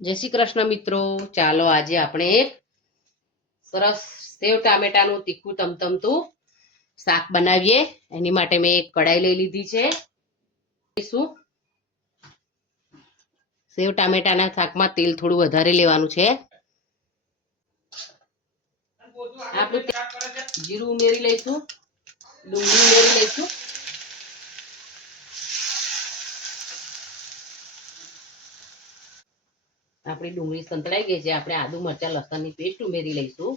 જય શ્રી કૃષ્ણ મિત્રો, ચાલો આજે આપણે એક સરસ સેવ ટામેટાનું તીખું તમતમતું શાક બનાવીએ. એની માટે મેં એક કઢાઈ લઈ લીધી છે. સેવ ટામેટાના શાકમાં તેલ થોડું વધારે લેવાનું છે. આપણું જીરું ઉમેરી લઈશું, ડુંગળી ઉમેરી લઈશું, આપણી ડુંગળી સંતળાઈ ગઈ છે. આપણે આદુ મરચાં લસણની પેસ્ટ ઉમેરી લઈશું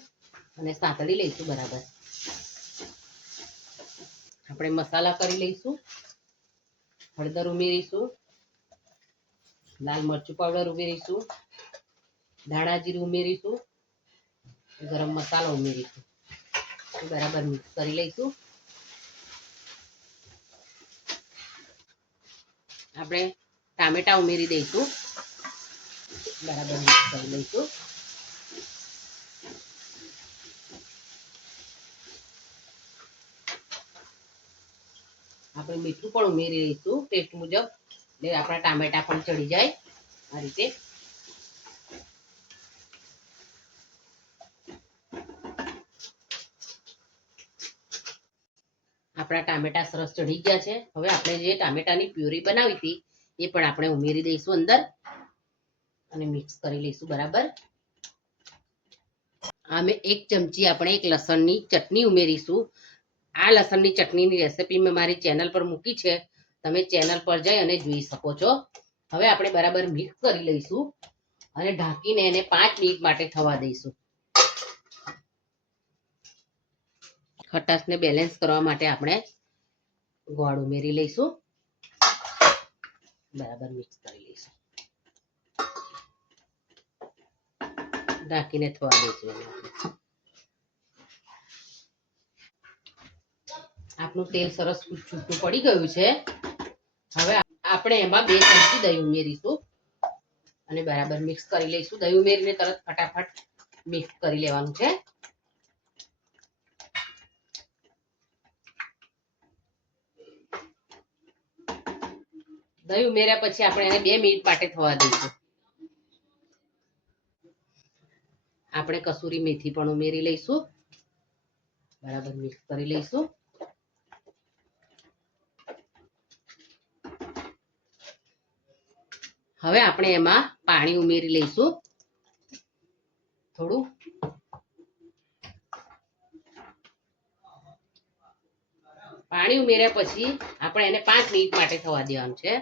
અને સાંતળી લઈશું બરાબર. આપણે મસાલા કરી લઈશું. હળદર ઉમેરીશું, લાલ મરચું પાવડર ઉમેરીશું, ધાણા જીરું ઉમેરીશું, ગરમ મસાલો ઉમેરીશું. બરાબર મિક્સ કરી લઈશું. આપણે ટામેટા ઉમેરી દઈશું, બરાબર મિક્સ કરી લઈશું. આપણે મીઠું પણ ઉમેરી લઈશું ટેસ્ટ મુજબ, એટલે આપણા ટામેટા પણ ચડી જાય. આ રીતે આપણા ટામેટા સરસ ચડી ગયા છે. હવે આપણે જે ટામેટાની પ્યુરી બનાવી હતી એ પણ આપણે ઉમેરી દઈશું અંદર અને મિક્સ કરી લઈશું બરાબર. આમે એક ચમચી આપણે એક લસણની ચટણી ઉમેરીશું. આ લસણની ચટણીની રેસીપી મેં મારી ચેનલ પર મૂકી છે, તમે ચેનલ પર જઈ અને જોઈ શકો છો. હવે આપણે બરાબર મિક્સ કરી લઈશું અને ઢાંકીને એને 5 મિનિટ માટે થવા દઈશું. ખટાશને બેલેન્સ કરવા માટે આપણે ગોળ ઉમેરી લઈશું, બરાબર મિક્સ કરી લઈશું, ઢાંકીને થવા દઈશું. આપણું તેલ સરસ છૂટું પડી ગયું છે. હવે આપણે એમાં 2 ચમચી દહીં ઉમેરીશું અને બરાબર મિક્સ કરી લઈશું. દહીં ઉમેરીને તરત ફટાફટ મિક્સ કરી લેવાનું છે. દહીં ઉમેર્યા પછી આપણે એને 2 મિનિટ માટે થવા દઈશું. આપણે કસૂરી મેથી પણ ઉમેરી લઈશું, બરાબર મિક્સ કરી લઈશું. હવે આપણે એમાં પાણી ઉમેરી લઈશું થોડું. પાણી ઉમેર્યા પછી આપણે એને 5 મિનિટ માટે થવા દેવાનું છે.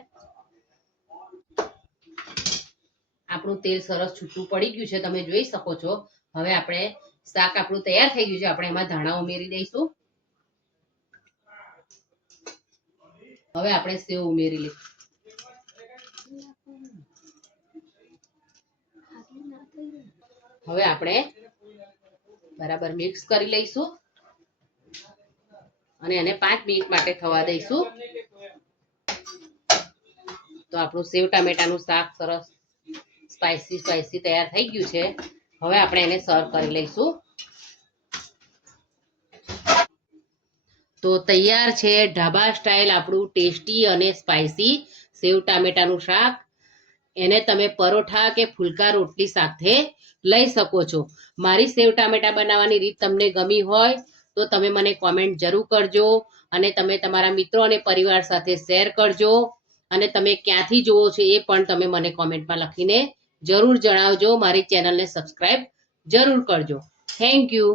આપણું તેલ સરસ છૂટું પડી ગયું છે, તમે જોઈ શકો છો. હવે આપણે શાક આપણું તૈયાર થઈ ગયું છે. આપણે એમાં ધાણા ઉમેરી દઈશું. હવે આપણે સેવ ઉમેરી લઈશું. હવે આપણે બરાબર મિક્સ કરી લઈશું અને એને 5 મિનિટ માટે થવા દઈશું. તો આપણું સેવ ટામેટાનું શાક સરસ સ્પાઈસી તૈયાર થઈ ગયું છે. હવે આપણે એને સર્વ કરી લઈશું. તો તૈયાર છે ઢાબા સ્ટાઇલ આપણું ટેસ્ટી અને સ્પાઈસી સેવ ટામેટાનું શાક. એને તમે પરોઠા કે ફુલકા રોટલી સાથે લઈ શકો છો. મારી સેવ ટામેટા બનાવવાની રીત તમને ગમી હોય તો તમે મને કોમેન્ટ જરૂર કરજો અને તમે તમારા મિત્રો અને પરિવાર સાથે શેર કરજો. અને તમે ક્યાંથી જુઓ છો એ પણ તમે મને કોમેન્ટમાં લખીને જરૂર જણાવજો. મારી ચેનલને સબસ્ક્રાઇબ જરૂર કરજો. Thank you.